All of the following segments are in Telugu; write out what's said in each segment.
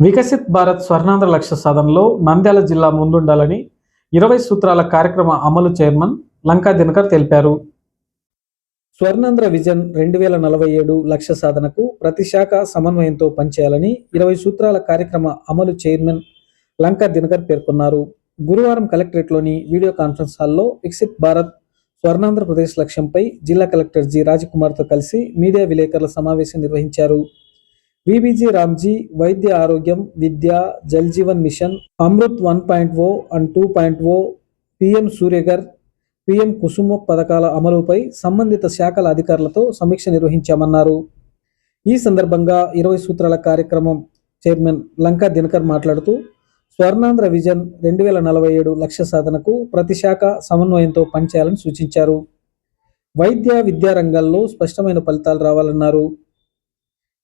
వికసిత్ భారత్ స్వర్ణాంధ్ర లక్ష్య సాధనలో నంద్యాల జిల్లా ముందుండాలని 20 సూత్రాల కార్యక్రమ అమలు చైర్మన్ లంకా దినకర్ తెలిపారు. స్వర్ణాంధ్ర విజన్ 2047 లక్ష్య సాధనకు ప్రతి శాఖ సమన్వయంతో పనిచేయాలని 20 సూత్రాల కార్యక్రమ అమలు చైర్మన్ లంకా దినకర్ పేర్కొన్నారు. గురువారం కలెక్టరేట్లోని వీడియో కాన్ఫరెన్స్ హాల్లో వికసిత్ భారత్ స్వర్ణాంధ్రప్రదేశ్ లక్ష్యంపై జిల్లా కలెక్టర్ జి రాజకుమార్తో కలిసి మీడియా విలేకరుల సమావేశం నిర్వహించారు. విబిజి రామ్జీ వైద్య ఆరోగ్యం, విద్య, Jal Jeevan Mission, Amrut 1.0 and 2.0, PM Suryaghar, PM Kusum పథకాల అమలుపై సంబంధిత శాఖల అధికారులతో సమీక్ష నిర్వహించామన్నారు. ఈ సందర్భంగా 20 సూత్రాల కార్యక్రమం చైర్మన్ లంకా దినకర్ మాట్లాడుతూ స్వర్ణాంధ్ర విజన్ 2047 లక్ష్య సాధనకు ప్రతి శాఖ సమన్వయంతో పనిచేయాలని సూచించారు. వైద్య, విద్యా రంగాల్లో స్పష్టమైన ఫలితాలు రావాలన్నారు.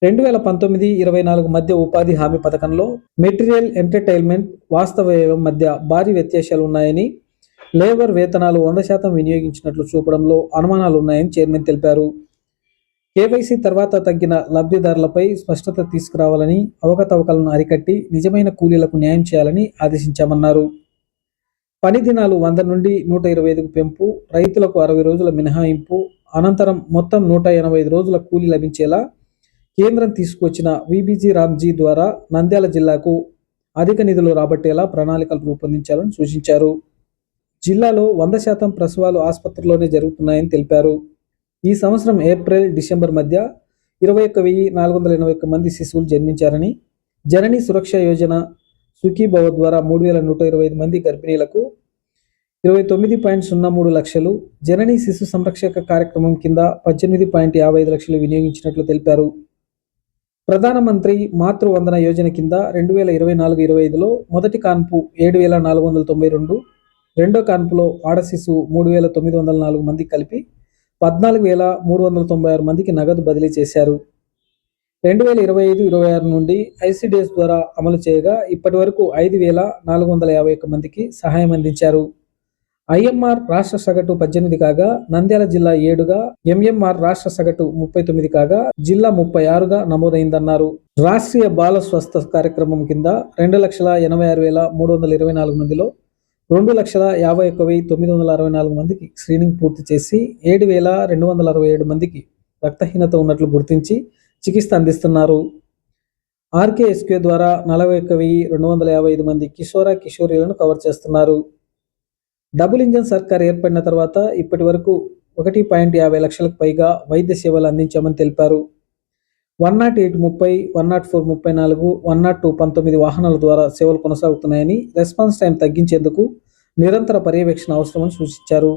2019-24 మధ్య ఉపాధి హామీ పథకంలో మెటీరియల్, ఎంటర్టైన్మెంట్, వాస్తవ వ్యయం మధ్య భారీ వ్యత్యాసాలు ఉన్నాయని, లేబర్ వేతనాలు 100% వినియోగించినట్లు చూపడంలో అనుమానాలున్నాయని చైర్మన్ తెలిపారు. కేవైసీ తర్వాత తగ్గిన లబ్ధిదారులపై స్పష్టత తీసుకురావాలని, అవకతవకలను అరికట్టి నిజమైన కూలీలకు న్యాయం చేయాలని ఆదేశించామన్నారు. పని దినాలు 100 నుండి 125కు పెంపు, రైతులకు 60 రోజుల మినహాయింపు, అనంతరం మొత్తం 185 రోజుల కూలీ లభించేలా కేంద్రం తీసుకొచ్చిన విబిజి రామ్జీ ద్వారా నంద్యాల జిల్లాకు అధిక నిధులు రాబట్టేలా ప్రణాళికలు రూపొందించాలని సూచించారు. జిల్లాలో 100% ప్రసవాలు ఆసుపత్రిలోనే జరుగుతున్నాయని తెలిపారు. ఈ సంవత్సరం ఏప్రిల్, డిసెంబర్ మధ్య 21,481 మంది శిశువులు జన్మించారని, జనని సురక్ష యోజన, సుఖీభవ ద్వారా 3,125 మంది గర్భిణీలకు 29.03 లక్షలు, జనని శిశు సంరక్షక కార్యక్రమం కింద 18.55 లక్షలు వినియోగించినట్లు తెలిపారు. ప్రధానమంత్రి మాతృ వందన యోజన కింద 2024-25లో మొదటి కాన్పు 7,492, రెండో కాన్పులో ఆడ శిశువు 3,904 మంది కలిపి 14,396 మందికి నగదు బదిలీ చేశారు. 2025-26 నుండి ఐసిడిఎస్ ద్వారా అమలు చేయగా ఇప్పటి వరకు 5,451 మందికి సహాయం అందించారు. ఐఎంఆర్ రాష్ట్ర సగటు 18 కాగా నంద్యాల జిల్లా 7గా, ఎంఎంఆర్ రాష్ట్ర సగటు 39 కాగా జిల్లా 36గా నమోదైందన్నారు. రాష్ట్రీయ బాల స్వస్థ కార్యక్రమం కింద 2,86,324 మందిలో 2,51,964 మందికి స్క్రీనింగ్ పూర్తి చేసి 7,267 మందికి రక్తహీనత ఉన్నట్లు గుర్తించి చికిత్స అందిస్తున్నారు. ఆర్కేఎస్కే ద్వారా 41,255 మంది కిషోరీలను కవర్ చేస్తున్నారు. డబుల్ ఇంజన్ సర్కార్ ఏర్పడిన తర్వాత ఇప్పటి వరకు 1.50 లక్షలకు పైగా వైద్య సేవలు అందించామని తెలిపారు. 108-30, 104-34, 102-19 వాహనాల ద్వారా సేవలు కొనసాగుతున్నాయని, రెస్పాన్స్ టైం తగ్గించేందుకు నిరంతర పర్యవేక్షణ అవసరమని సూచించారు.